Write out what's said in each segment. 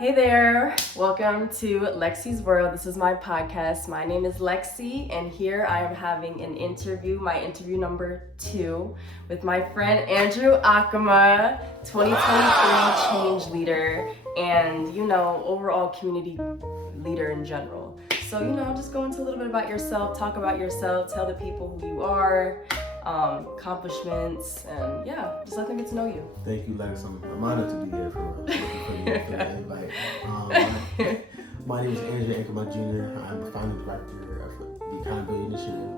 Hey there, welcome to Lexy's World. This is my podcast. My name is Lexy, and here I am having an interview, my interview number 2, with my friend Andrew Akama, 2023 change leader, and overall community leader in general. So, just go into a little bit about yourself, talk about yourself, tell the people who you are, accomplishments, and just let them get to know you. Thank you, Lex. I'm honored to be here for the invite. My name is Andrew Akama Jr. I'm the founding director of the Accountability Initiative.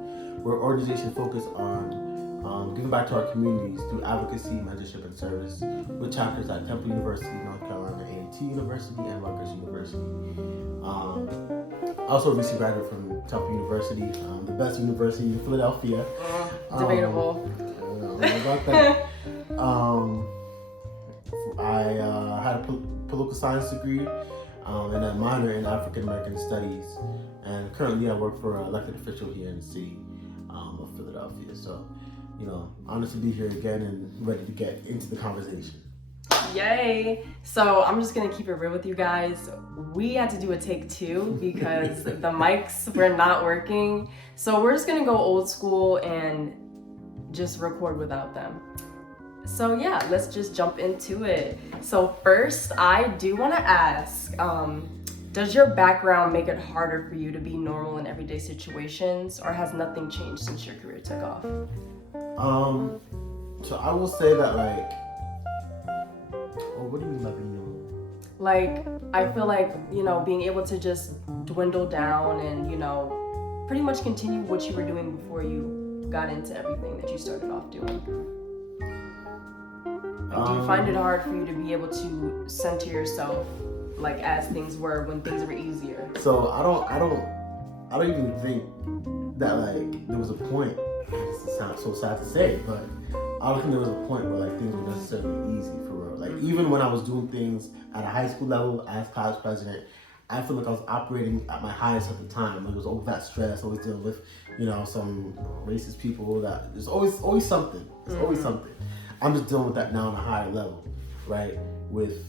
We're an organization focused on giving back to our communities through advocacy, mentorship, and service, with chapters at Temple University, North Carolina, A&T University, and Rutgers University. Also recently graduated from Temple University, the best university in Philadelphia. Debatable. I don't know about that. I had a political science degree and a minor in African American studies, and currently I work for an elected official here in the city of Philadelphia. So, honored to be here again and ready to get into the conversation. Yay! So I'm just gonna keep it real with you guys. We had to do a take 2 because the mics were not working. So we're just gonna go old school and just record without them. So let's just jump into it. So first, I do want to ask, does your background make it harder for you to be normal in everyday situations, or has nothing changed since your career took off? So I will say that, what do you mean by being normal? Like, I feel like, being able to just dwindle down and, pretty much continue what you were doing before you got into everything that you started off doing. Do you find it hard for you to be able to center yourself, as things were when things were easier? So I don't even think that there was a point. It sounds so sad to say, but I don't think there was a point where things were necessarily easy for real. Even when I was doing things at a high school level as class president, I feel like I was operating at my highest at the time. It was always that stress, always dealing with some racist people. That there's always something. There's always something. I'm just dealing with that now on a higher level, right? With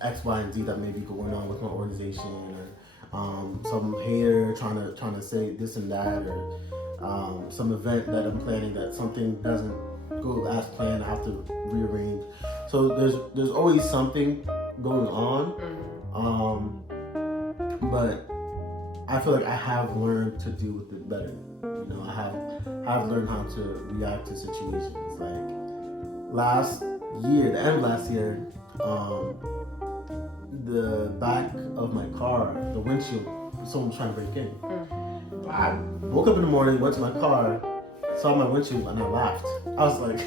X, Y, and Z that may be going on with my organization, or some hater trying to say this and that, or some event that I'm planning that something doesn't go as planned. I have to rearrange. So there's always something going on, but I feel like I have learned to deal with it better. I have learned how to react to situations. Last year, the end of last year, the back of my car, the windshield, someone was trying to break in. I woke up in the morning, went to my car, saw my windshield, and I laughed. I was like,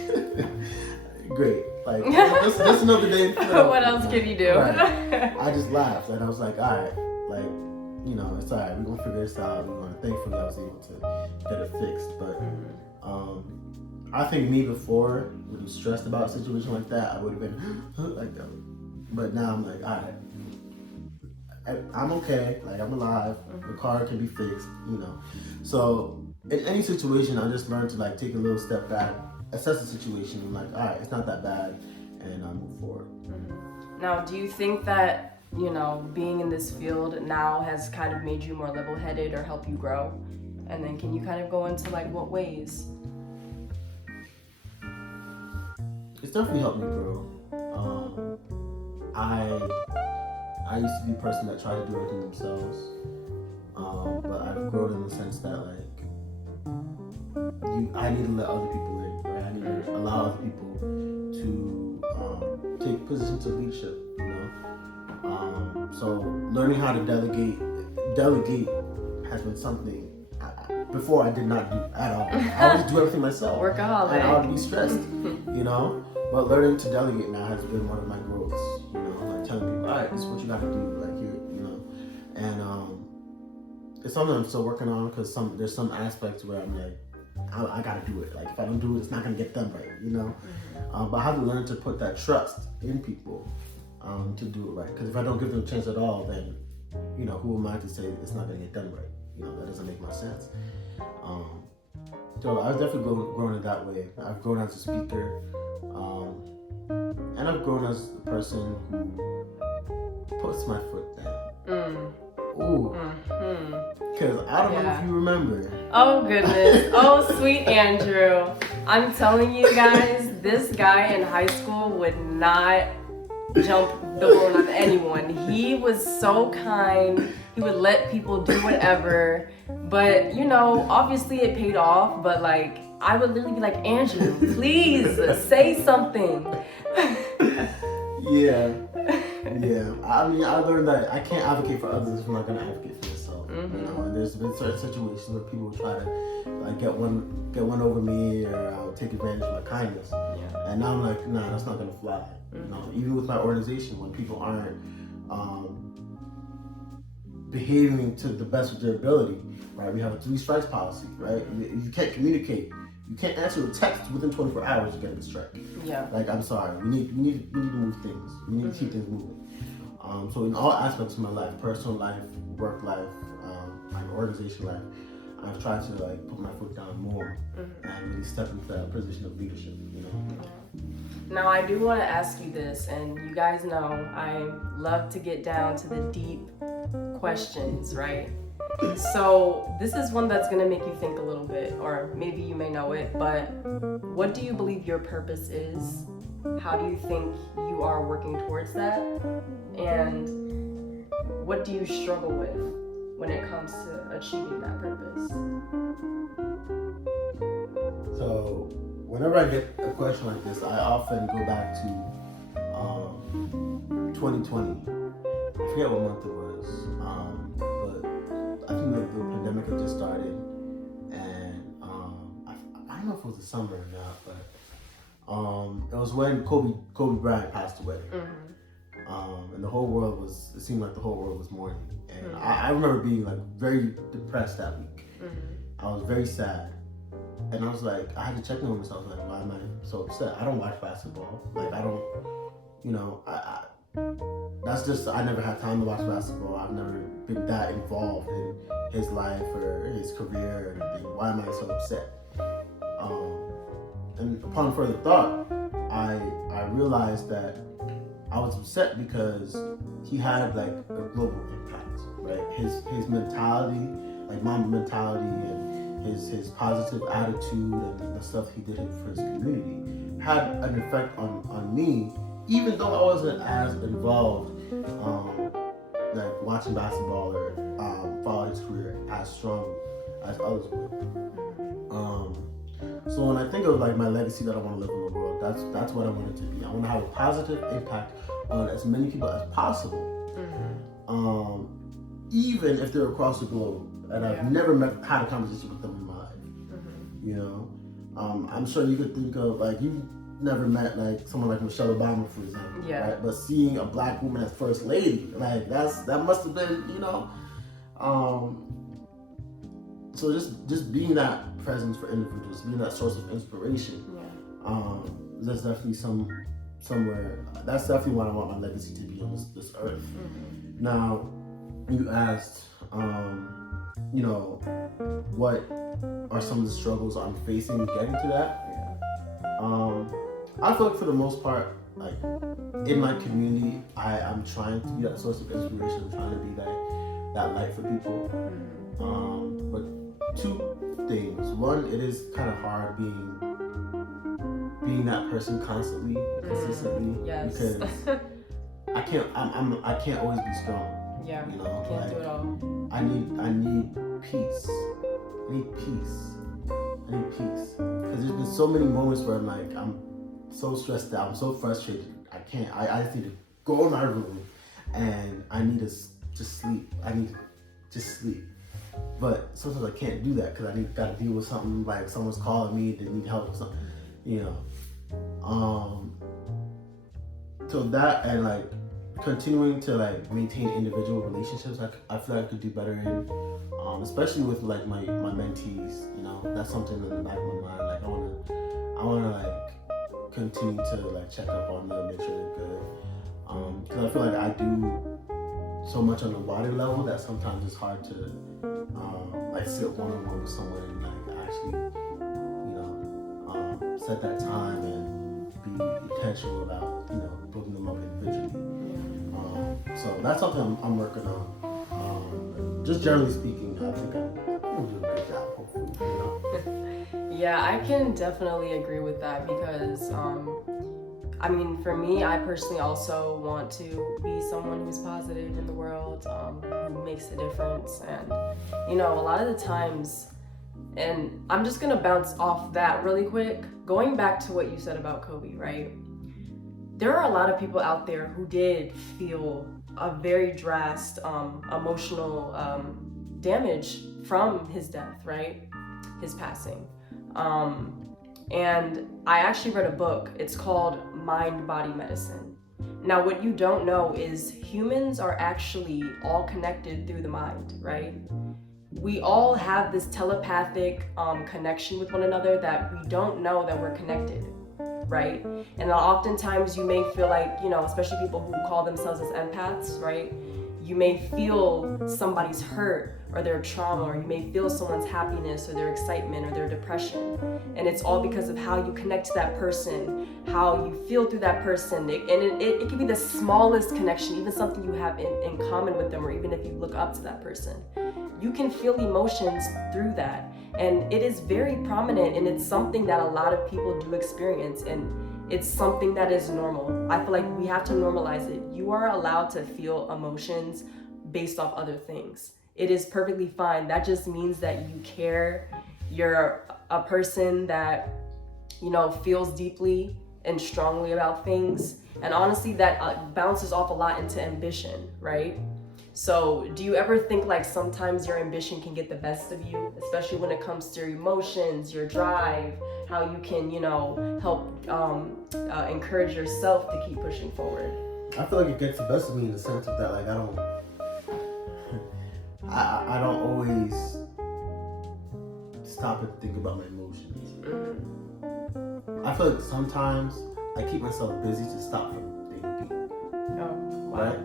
great. That's another day. What else can you do? Right. I just laughed, and I was like, all right, it's all right. We're gonna figure this out. Thankfully, I was able to get it fixed. But I think me before would have stressed about a situation like that. I would have been like that. But now I'm like, all right, I'm okay. I'm alive. The car can be fixed. So in any situation, I just learned to take a little step back, assess the situation, and all right, it's not that bad, and I move forward. Now, do you think that being in this field now has kind of made you more level-headed or help you grow? And then can you kind of go into what ways? It's definitely helped me grow. I used to be a person that tried to do everything themselves, but I've grown in the sense that I need to let other people in, right? I need to allow other people to take positions of leadership. So learning how to delegate has been something before I did not do at all. I always do everything myself. Workaholic. And I would be stressed, But learning to delegate now has been one of my growths. Telling people, all right, this is what you got to do, and it's something I'm still working on because there's some aspects where I'm like, I got to do it. If I don't do it, it's not gonna get done right, But I have to learn to put that trust in people to do it right. Because if I don't give them a chance at all, then who am I to say it's not gonna get done right? That doesn't make much sense. So I've definitely grown in that way. I've grown as a speaker, and I've grown as a person who puts my foot down. Mm. Ooh. Because I don't know if you remember. Oh, goodness. Oh, sweet Andrew. I'm telling you guys, this guy in high school would not jump the bone of anyone. He was so kind. He would let people do whatever. But, you know, obviously it paid off. But, like, I would literally be like, Andrew, please say something. Yeah. I mean, I learned that I can't advocate for others if I'm not going to advocate for myself. You know, and there's been certain situations where people try to like get one over me or take advantage of my kindness. Yeah. And now I'm like, nah, that's not going to fly. You know, even with my organization, when people aren't behaving to the best of their ability, right? We have a 3 strikes policy, right? You can't communicate. You can't answer a text within 24 hours. You get a strike. Yeah. Like, I'm sorry. We need to move things. We need to keep things moving. So in all aspects of my life, personal life, work life, my organization life, I've tried to like put my foot down more and really step into that position of leadership. You know. Now I do want to ask you this, and you guys know I love to get down to the deep questions, right? So this is one that's gonna make you think a little bit, or maybe you may know it, but what do you believe your purpose is? How do you think you are working towards that? And what do you struggle with when it comes to achieving that purpose? So whenever I get a question like this, I often go back to 2020. I forget what month it was, but I think the pandemic had just started, and I don't know if it was the summer or not, but it was when Kobe Bryant passed away. And the whole world it seemed like the whole world was mourning. And I remember being like very depressed that week. I was very sad. And I was like, I had to check in with myself, like, why am I so upset? I don't watch basketball. Like, I don't, you know, that's just, I never had time to watch basketball. I've never been that involved in his life or his career or anything. Why am I so upset? And upon further thought, I realized that I was upset because he had like a global impact, right? His mentality, like my mentality and his positive attitude and the stuff he did for his community had an effect on me, even though I wasn't as involved, like watching basketball or follow his career as strong as others would. So when I think of like my legacy that I want to live in the world, that's what I want it to be. I want to have a positive impact on as many people as possible, even if they're across the globe and I've never had a conversation with them in my life. You know, I'm sure you could think of like you've never met like someone like Michelle Obama, for example, right? But seeing a black woman as first lady, like that must have been, you know. So just being that presence for individuals, being that source of inspiration. There's definitely somewhere. That's definitely what I want my legacy to be on this earth. Now, you asked, you know, what are some of the struggles I'm facing getting to that? I feel like for the most part, like in my community, I'm trying to be that source of inspiration. I'm trying to be that light for people. But 2 things. One, it is kind of hard being that person constantly, consistently, because I can't always be strong. Yeah, you know, can't do it all. I need peace. I need peace. Because there's been so many moments where I'm so stressed out, I'm so frustrated. I just need to go in my room and I need to sleep. I need to just sleep. But sometimes I can't do that because I got to deal with something, like someone's calling me, they need help with something, you know. So that, and like continuing to like maintain individual relationships, I feel like I could do better in, especially with like my mentees, you know. That's something in the back of my mind. Like I wanna like continue to like check up on them, make sure they're good. Because I feel like I do so much on the body level that sometimes it's hard to like sit one-on-one with someone and like actually, you know, set that time and be intentional about, you know, building them up individually. So that's something I'm working on. Just generally speaking, I think I'm doing a good job, hopefully, you know? Yeah, I can definitely agree with that because, I mean, for me, I personally also want to be someone who's positive in the world, who makes a difference. And, you know, a lot of the times, and I'm just gonna bounce off that really quick, going back to what you said about Kobe, right? There are a lot of people out there who did feel a very drastic emotional damage from his death, right? His passing. And I actually read a book. It's called Mind Body Medicine. Now, what you don't know is humans are actually all connected through the mind, right? We all have this telepathic connection with one another that we don't know that we're connected, right? And oftentimes you may feel like, you know, especially people who call themselves as empaths, right? You may feel somebody's hurt or their trauma, or you may feel someone's happiness or their excitement or their depression. And it's all because of how you connect to that person, how you feel through that person. It can be the smallest connection, even something you have in common with them, or even if you look up to that person. You can feel emotions through that. And it is very prominent, and it's something that a lot of people do experience, and it's something that is normal. I feel like we have to normalize it. You are allowed to feel emotions based off other things. It is perfectly fine. That just means that you care. You're a person that, you know, feels deeply and strongly about things. And honestly, that bounces off a lot into ambition, right? So do you ever think like sometimes your ambition can get the best of you, especially when it comes to your emotions, your drive, how you can, you know, help encourage yourself to keep pushing forward? I feel like it gets the best of me in the sense of that, like, I don't always stop and think about my emotions. Mm-hmm. I feel like sometimes I keep myself busy to stop from thinking. Oh, wow. Right?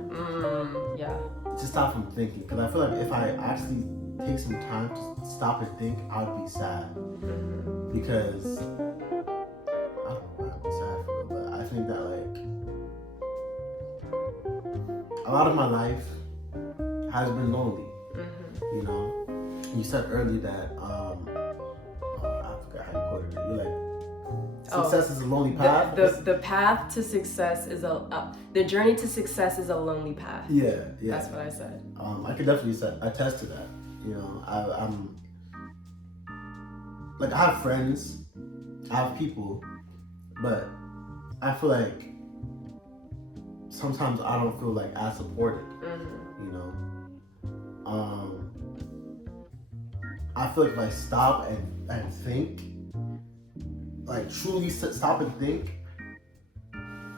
Yeah. To stop from thinking, because I feel like if I actually take some time to stop and think, I would be sad. Mm-hmm. Because I don't know why I'd be sad for it, but I think that like a lot of my life has been lonely. Mm-hmm. You know, you said earlier that I forgot how you quoted it. You're like, success is a lonely path. The path to success is the journey to success is a lonely path. Yeah. That's what I said. I could definitely attest to that. You know, I'm like, I have friends, I have people, but I feel like sometimes I don't feel like as supported. Mm-hmm. You know, I feel like if I stop and think, like truly stop and think,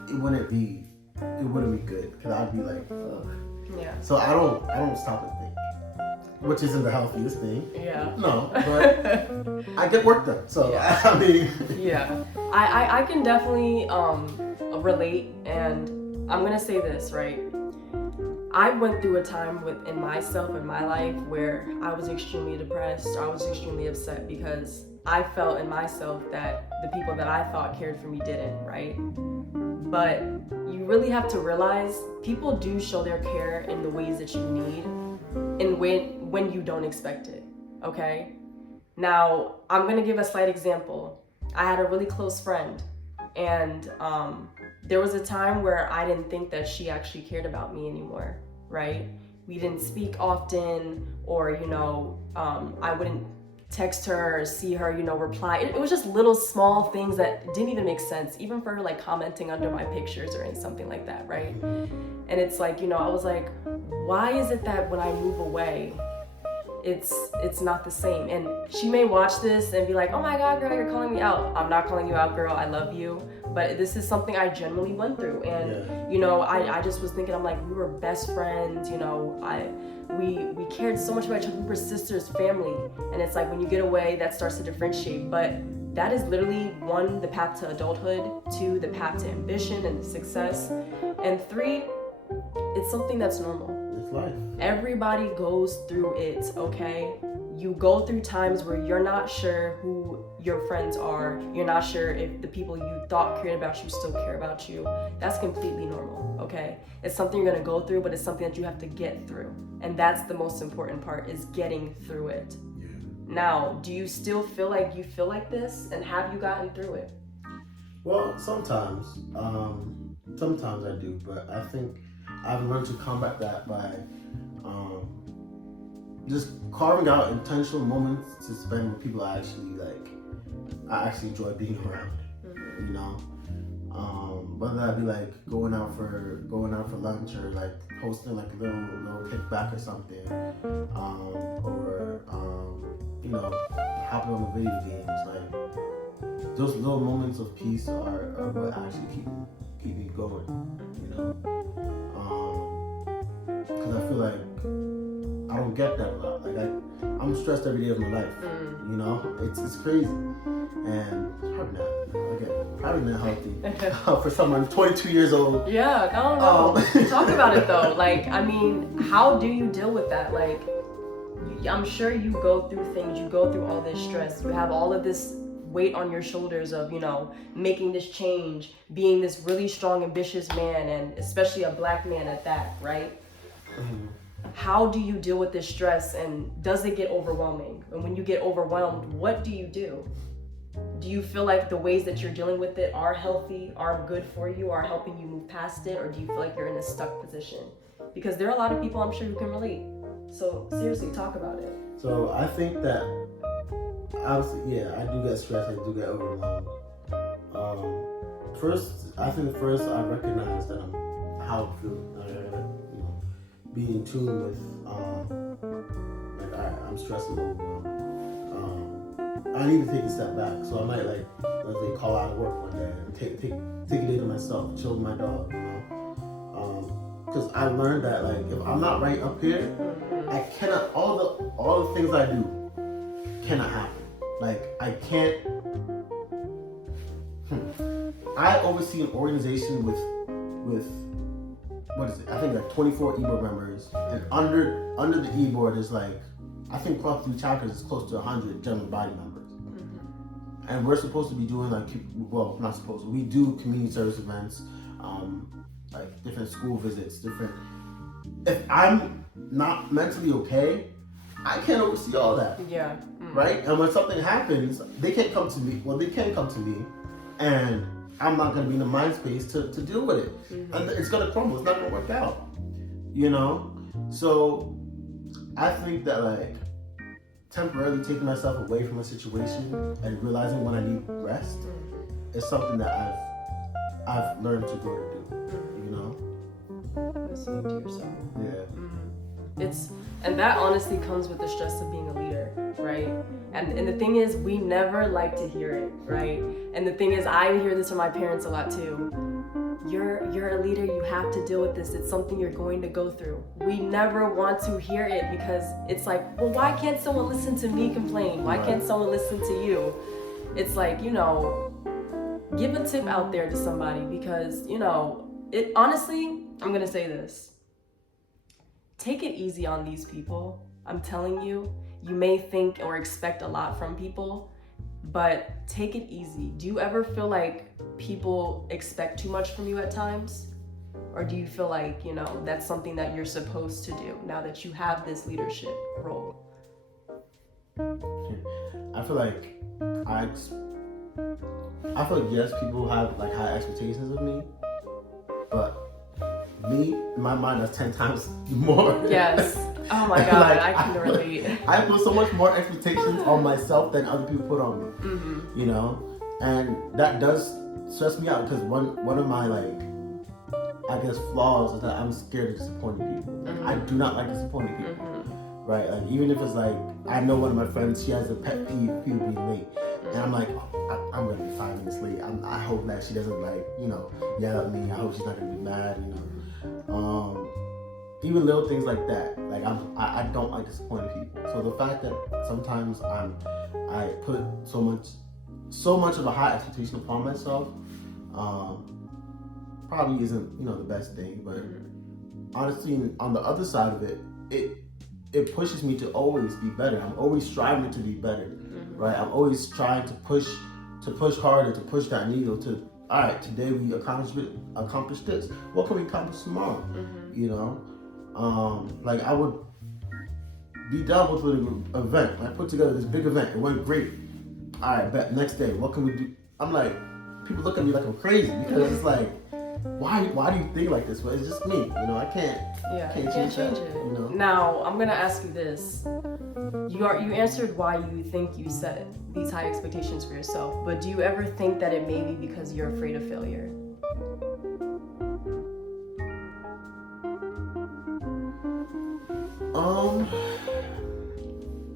it wouldn't be good, because I'd be like, ugh. Yeah. So I don't stop and think, which isn't the healthiest thing. Yeah. No, but I get work done. So yeah. I mean. Yeah. I can definitely relate, and I'm gonna say this, right? I went through a time in myself in my life where I was extremely depressed, or I was extremely upset because I felt in myself that the people that I thought cared for me didn't, right? But you really have to realize people do show their care in the ways that you need and when you don't expect it, okay? Now, I'm gonna give a slight example. I had a really close friend, and there was a time where I didn't think that she actually cared about me anymore, right? We didn't speak often, or, you know, I wouldn't text her or see her, you know, reply. It was just little small things that didn't even make sense, even for her like commenting under my pictures or something like that, right? And it's like, you know, I was like, why is it that when I move away, it's not the same? And she may watch this and be like, oh my God, girl, you're calling me out. I'm not calling you out, girl. I love you. But this is something I genuinely went through. And, you know, I just was thinking, I'm like, we were best friends, you know, we cared so much about each other. We were sisters, family. And it's like when you get away, that starts to differentiate. But that is literally 1, the path to adulthood, 2, the path to ambition and success, and 3, it's something that's normal. It's life. Everybody goes through it, okay? You go through times where you're not sure who your friends are. You're not sure if the people you thought cared about you still care about you. That's completely normal, okay? It's something you're gonna go through, but it's something that you have to get through. And that's the most important part, is getting through it. Yeah. Now, do you still feel like you feel like this? And have you gotten through it? Well, sometimes I do, but I think I've learned to combat that by just carving out intentional moments to spend with people I actually enjoy being around. You know, whether that be like going out for lunch, or like hosting like a little kickback or something, or you know, hopping on the video games. Like those little moments of peace are what actually keep me going. You know, because I feel like I don't get that a lot. Like I'm stressed every day of my life. You know, it's crazy, and it's probably not healthy for someone 22 years old. Yeah, no. Talk about it though. Like, I mean, how do you deal with that? Like, I'm sure you go through things. You go through all this stress. You have all of this weight on your shoulders of, you know, making this change, being this really strong, ambitious man, and especially a black man at that, right? How do you deal with this stress, and does it get overwhelming? And when you get overwhelmed, what do you do? Do you feel like the ways that you're dealing with it are healthy, are good for you, are helping you move past it, or do you feel like you're in a stuck position? Because there are a lot of people I'm sure who can relate. So seriously, talk about it. So I think that obviously, yeah, I do get stressed, I do get overwhelmed. I think first I recognize that how I feel. You know, be in tune with like, all right, I'm stressed a little bit. I need to take a step back, so I might like, let's say, call out of work one day and take a day to myself, chill with my dog, you know. Because I learned that like if I'm not right up here, I cannot, all the things I do cannot happen. Like I can't. I oversee an organization with what is it? I think like 24 e-board members, and under the e-board is like, I think across 3 chapters is close to 100 general body members. And we're supposed to be doing like, well, not supposed to, we do community service events, like different school visits, if I'm not mentally okay, I can't oversee all that. Yeah. Right? And when something happens, they can't come to me. Well, they can come to me, and I'm not going to be in the mind space to deal with it. And it's going to crumble. It's not going to work out. You know? So I think that like temporarily taking myself away from a situation and realizing when I need rest is something that I've learned to grow to do. You know? Listening to yourself. Yeah. And that honestly comes with the stress of being a leader, right? And the thing is, we never like to hear it, right? And the thing is, I hear this from my parents a lot too. You're a leader, you have to deal with this. It's something you're going to go through. We never want to hear it because it's like, well, why can't someone listen to me complain? Why can't someone listen to you? It's like, you know, give a tip out there to somebody because, you know, it honestly, I'm gonna say this. Take it easy on these people. I'm telling you, you may think or expect a lot from people, but take it easy. Do you ever feel like people expect too much from you at times? Or do you feel like, you know, that's something that you're supposed to do now that you have this leadership role? I feel like yes, people have like high expectations of me, but me, in my mind, that's 10 times more. Yes. Oh my God, like, I can relate. I put so much more expectations on myself than other people put on me. You know, and that does stress me out because one of my like, I guess, flaws is that I'm scared of disappointing people. I do not like disappointing people. Right? Like even if it's like, I know one of my friends, she has a pet peeve, people being late, and I'm like, I'm gonna be 5 minutes late. I hope that she doesn't like, you know, yell at me. I hope she's not gonna be mad. You know. Even little things like that, like I don't like disappointing people. So the fact that sometimes I put so much of a high expectation upon myself, probably isn't, you know, the best thing. But honestly, on the other side of it, it pushes me to always be better. I'm always striving to be better. right? I'm always trying to push harder, to push that needle. To all right, today we accomplished this. What can we accomplish tomorrow? You know, like I would be done with an event. I put together this big event. It went great. All right, bet next day. What can we do? I'm like, people look at me like I'm crazy because it's like, why do you think like this? But it's just me. You know, I can't change it. You know. Now I'm gonna ask you this. You answered why you think you set these high expectations for yourself, but do you ever think that it may be because you're afraid of failure?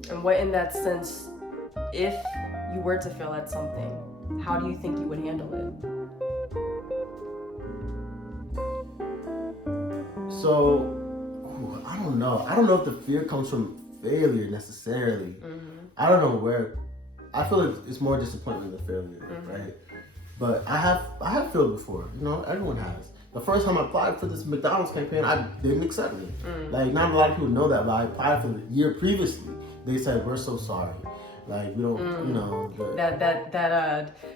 And what in that sense, if you were to fail at something, how do you think you would handle it? So, I don't know. I don't know if the fear comes from failure necessarily. I don't know where. I feel like it's more disappointment than failure, right? But I have failed before. You know, everyone has. The first time I applied for this McDonald's campaign, I didn't accept me. Like, not a lot of people know that, but I applied for the year previously. They said, "We're so sorry. Like, we don't, you know."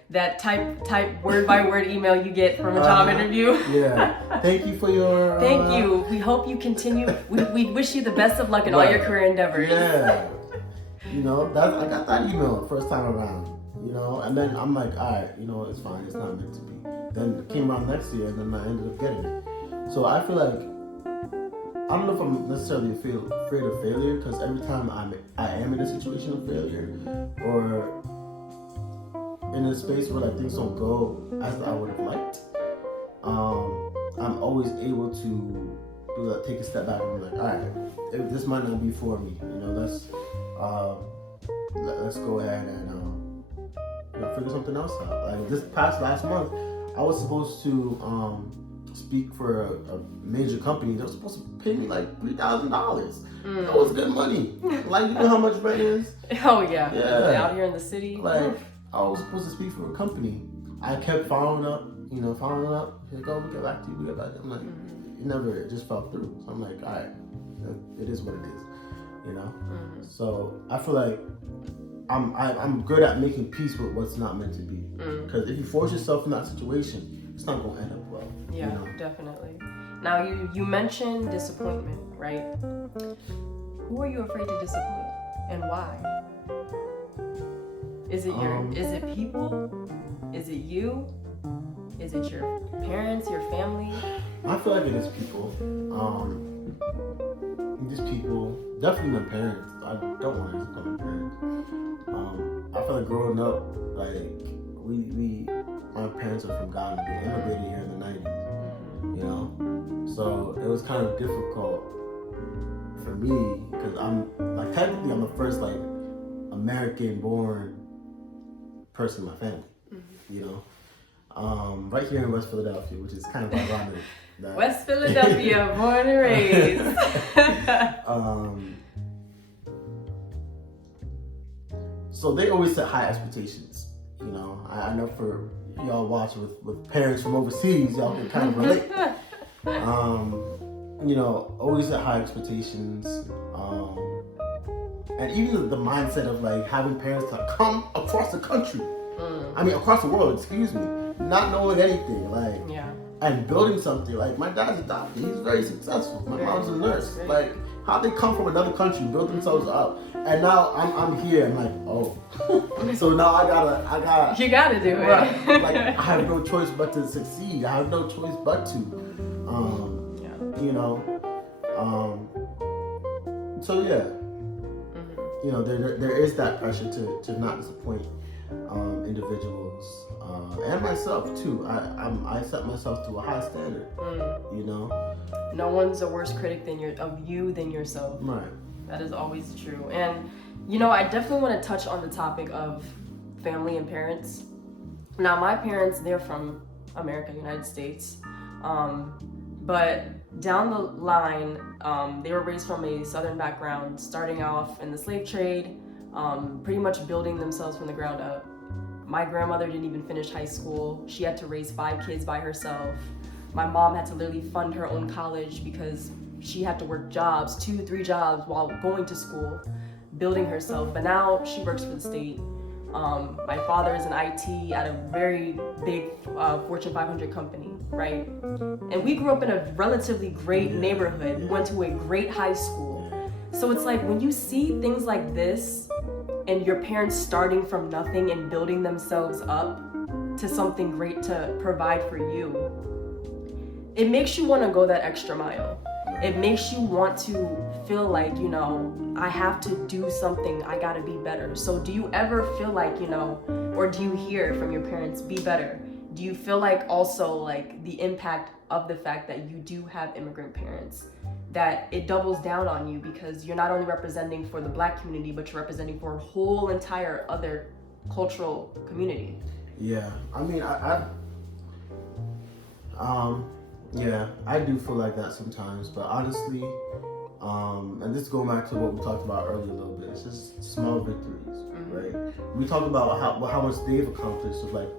That type word by word email you get from a job interview. Yeah. Thank you for your. Thank you. We hope you continue. We wish you the best of luck in all your career endeavors. Yeah. You know, I got that email the first time around. You know, and then I'm like, all right, you know, it's fine. It's not meant to be. Then it came around next year, and then I ended up getting it. So I feel like I don't know if I'm necessarily afraid of failure, because every time I am in a situation of failure or in a space where like things don't go as I would have liked, I'm always able to take a step back and be like, all right, this might not be for me. You know, let's go ahead and figure something else out. Like this last month, I was supposed to speak for a major company. They were supposed to pay me like $3,000. That was good money. Like, you know how much rent is? Oh yeah. Out here in the city. Like, I was supposed to speak for a company. I kept following up. He's like, oh, we'll get back to you. I'm like, it just fell through. So I'm like, all right, it is what it is, you know? So I feel like I'm good at making peace with what's not meant to be. Because if you force yourself in that situation, it's not going to end up well. Yeah, you know? Definitely. Now you mentioned disappointment, right? Who are you afraid to disappoint, and why? Is it people? Is it you? Is it your parents, your family? I feel like it is people. Just people. Definitely my parents. I don't want to disappoint my parents. I feel like growing up, like my parents are from Ghana. They immigrated here in the 90s. You know, so it was kind of difficult for me because I'm the first like American-born person in my family. You know, right here in West Philadelphia, which is kind of ironic. West Philadelphia, born and raised. So they always set high expectations. You know, I know for y'all watching with parents from overseas, y'all can kind of relate. You know, always set high expectations. And even the mindset of like having parents that come across the country. Across the world, excuse me. Not knowing anything, like, and building something. Like, my dad's a doctor. He's very successful. My mom's a nurse. Like, how they come from another country, build themselves up. And now I'm here. I'm like, oh. So now I gotta. You gotta do it. Right. Like, I have no choice but to succeed. I have no choice but to. You know. So yeah. You know, there is that pressure to not disappoint individuals and myself too. I set myself to a high standard. You know. No one's a worse critic of you than yourself. Right. That is always true. And you know, I definitely want to touch on the topic of family and parents. Now, my parents, they're from America, United States. But down the line, they were raised from a Southern background, starting off in the slave trade, pretty much building themselves from the ground up. My grandmother didn't even finish high school. She had to raise 5 kids by herself. My mom had to literally fund her own college because she had to work 2-3 jobs while going to school, building herself. But now she works for the state. My father is in IT at a very big Fortune 500 company, right? And we grew up in a relatively great neighborhood. We went to a great high school. So it's like when you see things like this and your parents starting from nothing and building themselves up to something great to provide for you, it makes you want to go that extra mile. It makes you want to feel like, you know, I have to do something, I gotta be better. So do you ever feel like, you know, or do you hear from your parents, be better? Do you feel like also like the impact of the fact that you do have immigrant parents, that it doubles down on you because you're not only representing for the Black community, but you're representing for a whole entire other cultural community? Yeah, I mean, yeah, I do feel like that sometimes, but honestly, and this going back to what we talked about earlier a little bit, it's just small victories, right? We talk about how much they've accomplished with, like,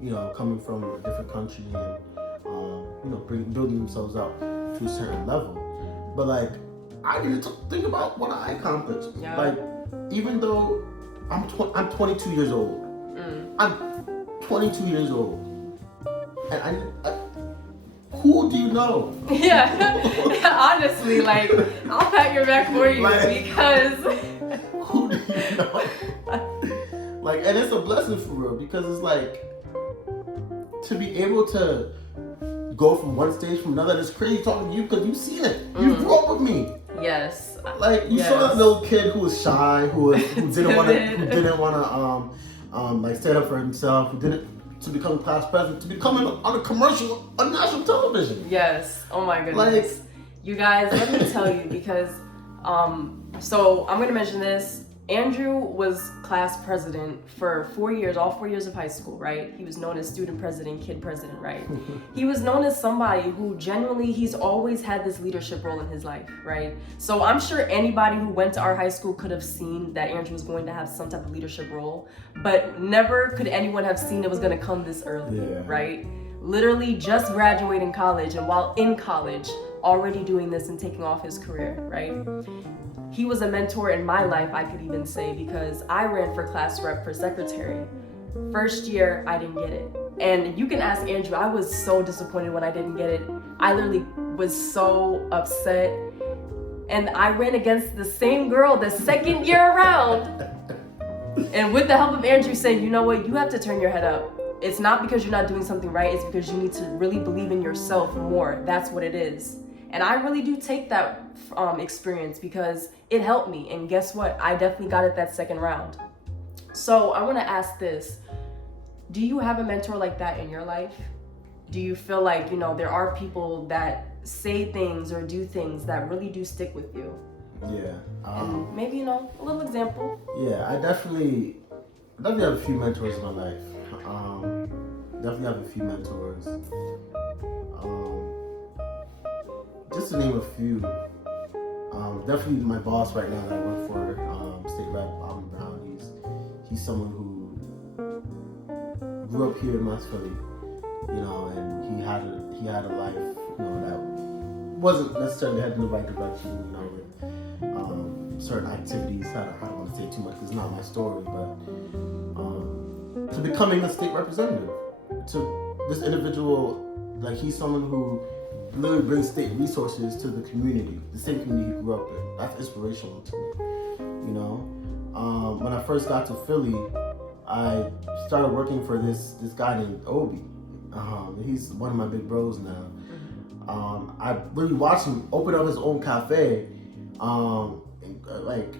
you know, coming from a different country and, you know, building themselves up to a certain level. But, like, I need to think about what I accomplished. Yeah. Like, even though I'm 22 years old, I'm 22 years old, and I who do you know? Yeah, honestly, like, I'll pat your back for you, like, because who do you know? Like, and it's a blessing for real, because it's like, to be able to go from one stage from another, it's crazy talking to you because you've seen it. You grew up with me. Yes. Like, you saw that little kid who was shy, who didn't want to like stand up for himself, who didn't, to become class president, to becoming on a commercial on national television. Yes. Oh my goodness. Like, you guys, let me tell you, because so I'm gonna mention this. Andrew was class president for 4 years, all 4 years of high school, right? He was known as student president, kid president, right? He was known as somebody who genuinely, he's always had this leadership role in his life, right? So I'm sure anybody who went to our high school could have seen that Andrew was going to have some type of leadership role, but never could anyone have seen it was gonna come this early, right? Literally just graduating college, and while in college, already doing this and taking off his career, right? He was a mentor in my life, I could even say, because I ran for class rep for secretary. First year, I didn't get it. And you can ask Andrew, I was so disappointed when I didn't get it. I literally was so upset. And I ran against the same girl the second year around. And with the help of Andrew saying, you know what, you have to turn your head up. It's not because you're not doing something right, it's because you need to really believe in yourself more. That's what it is. And I really do take that experience because it helped me. And guess what? I definitely got it that second round. So I want to ask this. Do you have a mentor like that in your life? Do you feel like, you know, there are people that say things or do things that really do stick with you? Yeah. And maybe, you know, a little example. Yeah, I definitely have a few mentors in my life. Definitely have a few mentors. Just to name a few, definitely my boss right now that I work for, State Rep Alvin Brown. He's someone who grew up here in West Philly, you know, and he had a life, you know, that wasn't necessarily heading in the right direction, you know, with certain activities. I don't want to say too much, it's not my story, but to becoming a state representative, to this individual, like, he's someone who literally brings state resources to the community, the same community he grew up in. That's inspirational to me, you know. When I first got to Philly, I started working for this guy named Obi. He's one of my big bros now. I really watched him open up his own cafe. Like,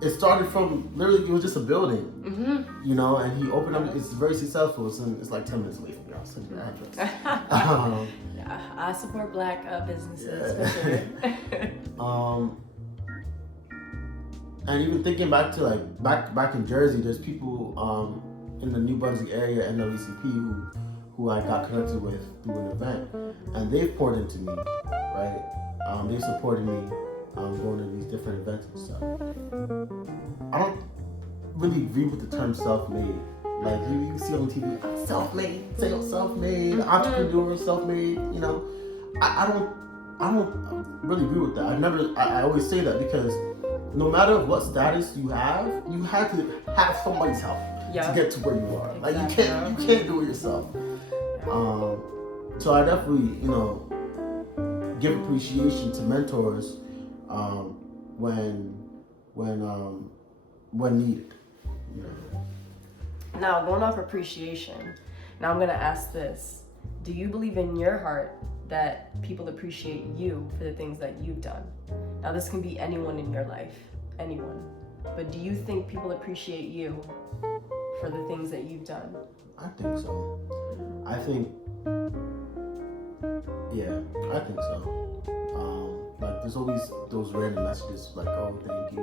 it started from literally, it was just a building, you know, and he opened up. It's very successful. It's like 10 minutes away from me. I'll send you the address. Yeah, I support Black businesses for sure. And even thinking back to like back in Jersey, there's people in the New Brunswick area, NWCP, who I got connected with through an event, and they've poured into me, right? They've supported me going to these different events and stuff. I don't really agree with the term self-made. Like, you see on TV, I'm self-made, self-made, entrepreneur, self-made, you know. I don't really agree with that. I always say that because no matter what status you had to have somebody's help to get to where you are. Exactly. Like you can't do it yourself. So I definitely, give appreciation to mentors when needed. Now, going off appreciation, now I'm gonna ask this: do you believe in your heart that people appreciate you for the things that you've done? Now, this can be anyone in your life, anyone. But do you think people appreciate you for the things that you've done? I think so. I think so. Like there's always those random messages like, oh, thank you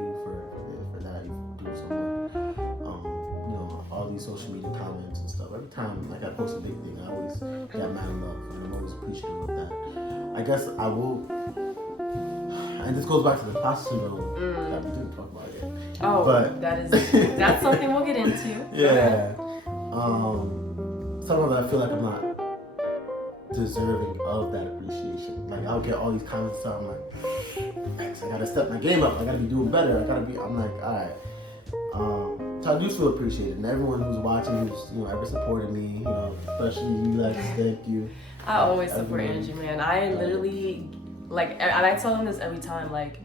for that, you do so much. All these social media comments and stuff. Every time like I post a big thing, I always get mad in love, and I'm always appreciative of that. I guess I will, and this goes back to the imposter syndrome that we didn't talk about yet. Oh, but that's something we'll get into. Yeah. Sometimes I feel like I'm not deserving of that appreciation. Like I'll get all these comments, so I'm like, thanks, I gotta step my game up. I gotta be doing better. I'm like, all right. So I do feel appreciated, and everyone who's watching, who's ever supported me, especially you, Lex, thank you. I always support Andrew, man. I literally and I tell him this every time. Like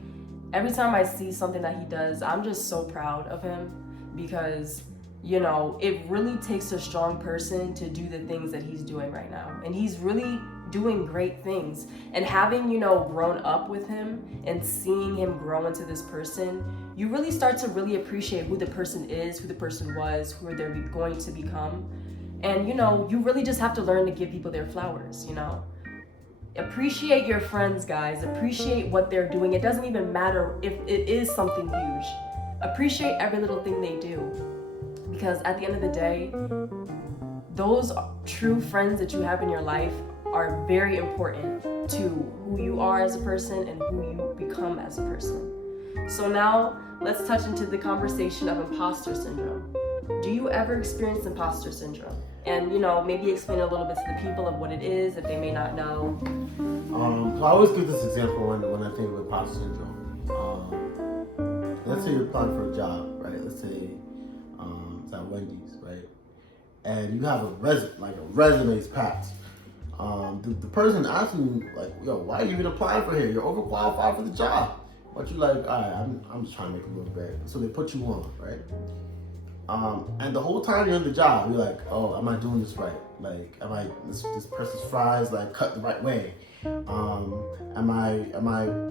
every time I see something that he does, I'm just so proud of him because it really takes a strong person to do the things that he's doing right now, and he's really doing great things. And having grown up with him and seeing him grow into this person, you really start to really appreciate who the person is, who the person was, who they're going to become. And you really just have to learn to give people their flowers. Appreciate your friends, guys. Appreciate what they're doing. It doesn't even matter if it is something huge. Appreciate every little thing they do, because at the end of the day, those true friends that you have in your life are very important to who you are as a person and who you become as a person. So now let's touch into the conversation of imposter syndrome. Do you ever experience imposter syndrome? And maybe explain a little bit to the people of what it is if they may not know. So I always give this example when I think of imposter syndrome. Let's say you're applying for a job, right? Let's say it's at Wendy's, right? And you have a resume is packed. The person asking you, like, yo, why are you even applying for here? You're overqualified for the job. But you're like, all right, I'm just trying to make a little bit. So they put you on, right? And the whole time you're in the job, you're like, oh, am I doing this right? Like, am I this person's fries like cut the right way? Am I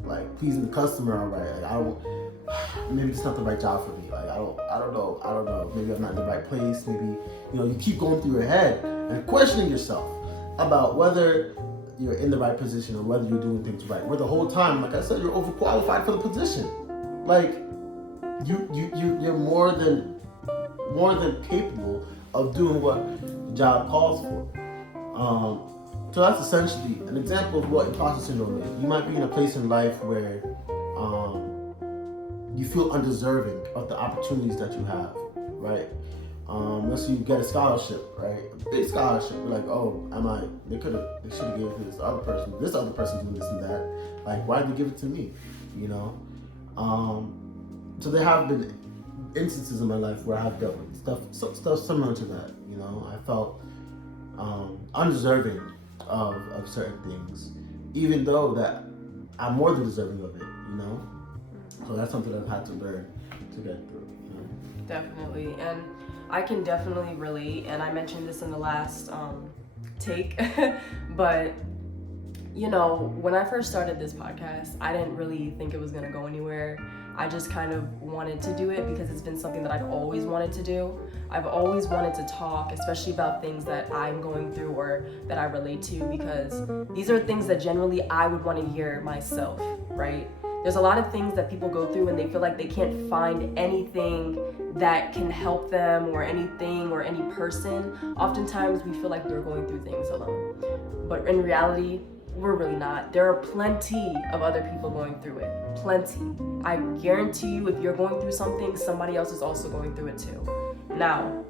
like pleasing the customer all right? Like, maybe it's not the right job for me. Like, I don't know. Maybe I'm not in the right place. Maybe you keep going through your head and questioning yourself about whether you're in the right position or whether you're doing things right. Where the whole time, like I said, you're overqualified for the position. Like you're more than capable of doing what the job calls for. So that's essentially an example of what imposter syndrome is. You might be in a place in life where you feel undeserving of the opportunities that you have, right? Let's say you get a scholarship, right? A big scholarship. You're like, oh, they should have given it to this other person. This other person doing this and that. Like, why did they give it to me? So there have been instances in my life where I have dealt with stuff similar to that. I felt undeserving of certain things, even though that I'm more than deserving of it. So that's something I've had to learn to get through. Definitely, and I can definitely relate. And I mentioned this in the last take, but when I first started this podcast, I didn't really think it was gonna go anywhere. I just kind of wanted to do it because it's been something that I've always wanted to do. I've always wanted to talk, especially about things that I'm going through or that I relate to, because these are things that generally I would want to hear myself, right? There's a lot of things that people go through and they feel like they can't find anything that can help them or anything or any person. Oftentimes we feel like we're going through things alone, but in reality, we're really not. There are plenty of other people going through it. Plenty. I guarantee you, if you're going through something, somebody else is also going through it too. Now,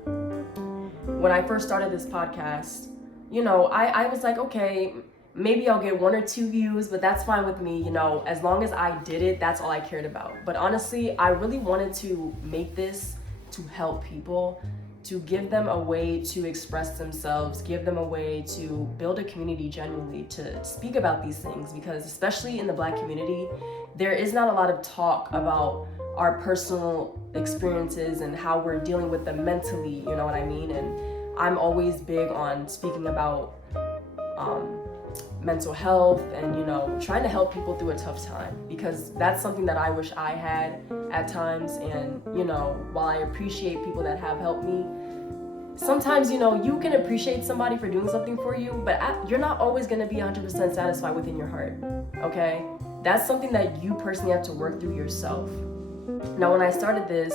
when I first started this podcast, I was like, okay, maybe I'll get 1 or 2 views, but that's fine with me, you know, as long as I did it, that's all I cared about. But honestly, I really wanted to make this to help people, to give them a way to express themselves, give them a way to build a community genuinely, to speak about these things, because especially in the Black community, there is not a lot of talk about our personal experiences and how we're dealing with them mentally, you know what I mean? And I'm always big on speaking about mental health and, you know, trying to help people through a tough time, because that's something that I wish I had at times. And, you know, while I appreciate people that have helped me, sometimes, you know, you can appreciate somebody for doing something for you, but you're not always going to be 100% satisfied within your heart, okay? That's something that you personally have to work through yourself. Now, when I started this,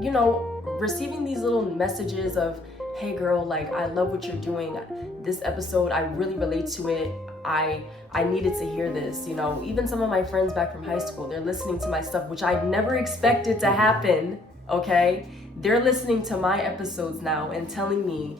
you know, receiving these little messages of, hey girl, like, I love what you're doing. This episode, I really relate to it. I needed to hear this, you know. Even some of my friends back from high school, they're listening to my stuff, which I never expected to happen, okay? They're listening to my episodes now and telling me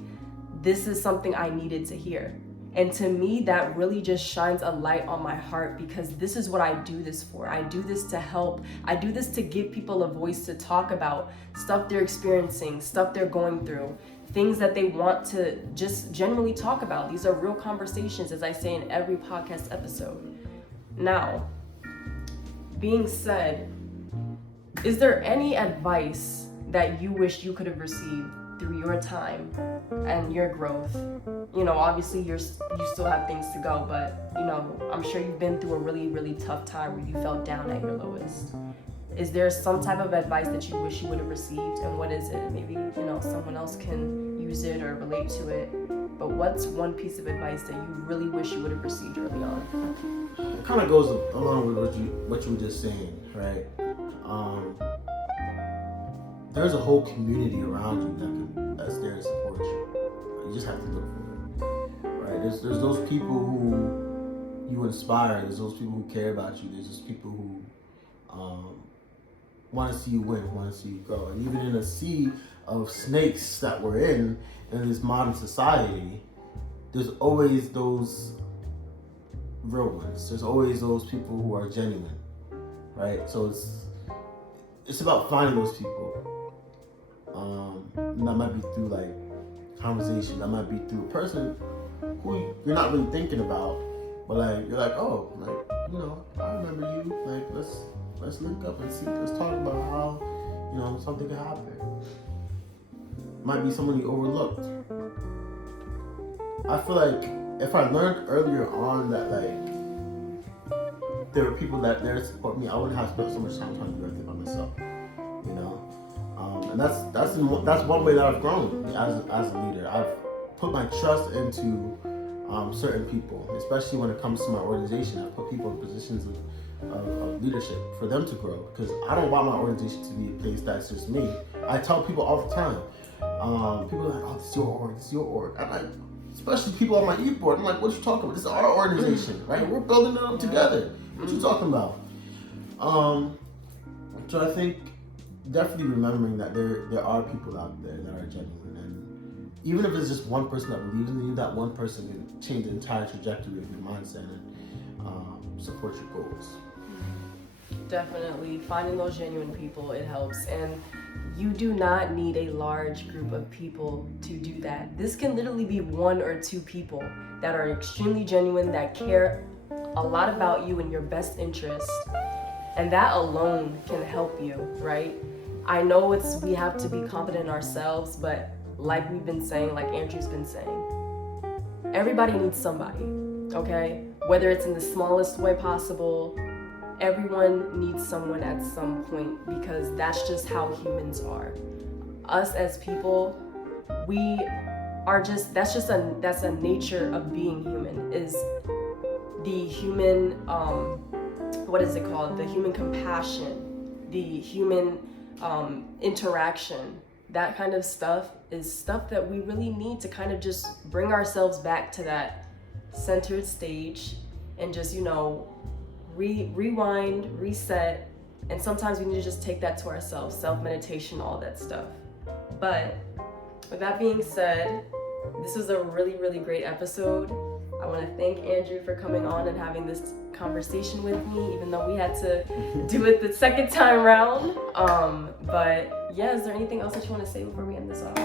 this is something I needed to hear. And to me, that really just shines a light on my heart, because this is what I do this for. I do this to help. I do this to give people a voice to talk about stuff they're experiencing, stuff they're going through, things that they want to just generally talk about. These are real conversations, as I say in every podcast episode. Now, being said, is there any advice that you wish you could have received through your time and your growth? You know, obviously you still have things to go, but, you know, I'm sure you've been through a really, really tough time where you felt down at your lowest. Is there some type of advice that you wish you would have received, and what is it? Maybe, you know, someone else can use it or relate to it, but what's one piece of advice that you really wish you would have received early on? It kind of goes along with what you were just saying, right? There's a whole community around you that's there to support you. You just have to look for it, right? There's those people who you inspire. There's those people who care about you. There's those people who want to see you win, want to see you grow. And even in a sea of snakes that we're in this modern society, there's always those real ones. There's always those people who are genuine, right? So it's about finding those people. And that might be through like conversation. That might be through a person who you're not really thinking about, but like you're like, oh, like, you know, I remember you. Like, let's link up and see. Let's talk about how, you know, something could happen. Might be someone you overlooked. I feel like if I learned earlier on that like there were people that there to support me, I wouldn't have spent so much time trying to do everything by myself. You know, and that's one way that I've grown as a leader. I've put my trust into certain people, especially when it comes to my organization. I put people in positions of leadership for them to grow, because I don't want my organization to be a place that's just me. I tell people all the time, people are like, oh, this is your org. I'm like, especially people on my e-board, I'm like, what you talking about? This is our organization, right? We're building it up together. What you talking about? So I think definitely remembering that there are people out there that are genuine, and even if it's just one person that believes in you, that one person can change the entire trajectory of your mindset and support your goals. Definitely finding those genuine people, it helps. And you do not need a large group of people to do that. This can literally be 1 or 2 people that are extremely genuine, that care a lot about you and your best interest, and that alone can help you, right? I know we have to be confident in ourselves, but like we've been saying, like Andrew's been saying, everybody needs somebody, okay? Whether it's in the smallest way possible, everyone needs someone at some point, because that's just how humans are. Us as people, that's a nature of being human, is the human, what is it called? The human compassion, the human interaction. That kind of stuff is stuff that we really need to kind of just bring ourselves back to that centered stage and just, you know, rewind, reset, and sometimes we need to just take that to ourselves, self-meditation, all that stuff. But with that being said, this was a really, really great episode. I want to thank Andrew for coming on and having this conversation with me, even though we had to do it the second time round. But yeah, is there anything else that you want to say before we end this off?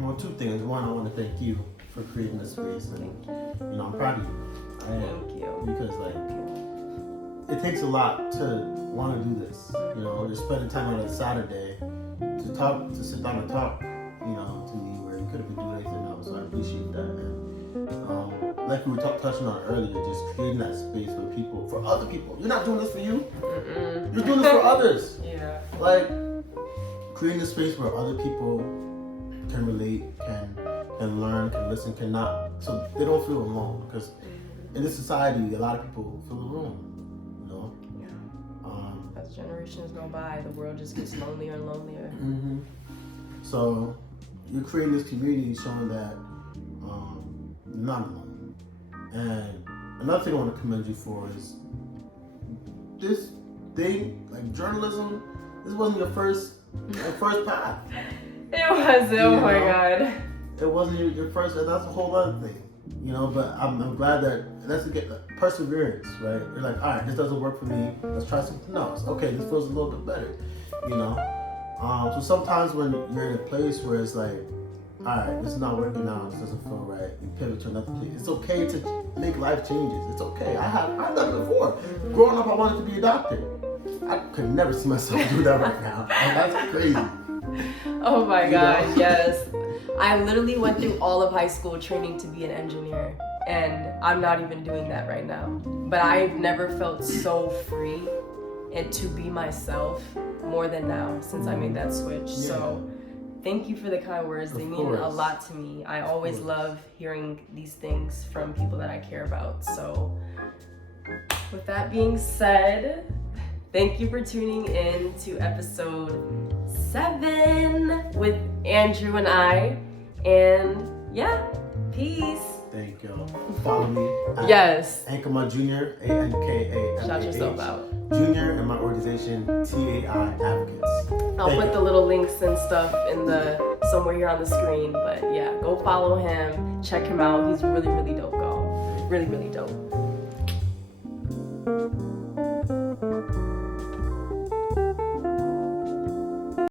Well, two things. One, I want to thank you for creating this space, and I'm proud of you. I am. Thank you. Because it takes a lot to want to do this. Just spending time on a Saturday to sit down and talk, to me where you could have been doing anything else. So I appreciate that, man. Like we were touching on earlier, just creating that space for other people. You're not doing this for you. Mm-mm. You're doing this for others. Yeah. Like creating a space where other people can relate, can learn, can listen, cannot, so they don't feel alone. Because in this society, a lot of people feel alone. Yeah. As generations go by, the world just gets lonelier and lonelier. Mm-hmm. So you're creating this community, showing that you're not alone. And another thing I want to commend you for is this thing, like journalism. This wasn't your first path. It was. Oh my God. It wasn't your first, and that's a whole other thing, But I'm glad that's to get perseverance, right? You're like, all right, this doesn't work for me. Let's try something else. Okay, this feels a little bit better, So sometimes when you're in a place where it's like, all right, this is not working out, this doesn't feel right, you pivot to another place. It's okay to make life changes. It's okay. I've done it before. Growing up, I wanted to be a doctor. I could never see myself do that right now. That's crazy. Oh my God, yes. I literally went through all of high school training to be an engineer, and I'm not even doing that right now. But I've never felt so free and to be myself more than now since I made that switch. Yeah. So thank you for the kind words. They mean a lot to me. I always love hearing these things from people that I care about. So with that being said, thank you for tuning in to episode 7 with Andrew and I. And yeah, peace. Thank y'all. Follow me. Yes. Ankama Jr. ANKA. Shout yourself out. Junior and my organization TAI Advocates. I'll put the little links and stuff in somewhere here on the screen. But yeah, go follow him. Check him out. He's really, really dope, y'all. Really, really dope.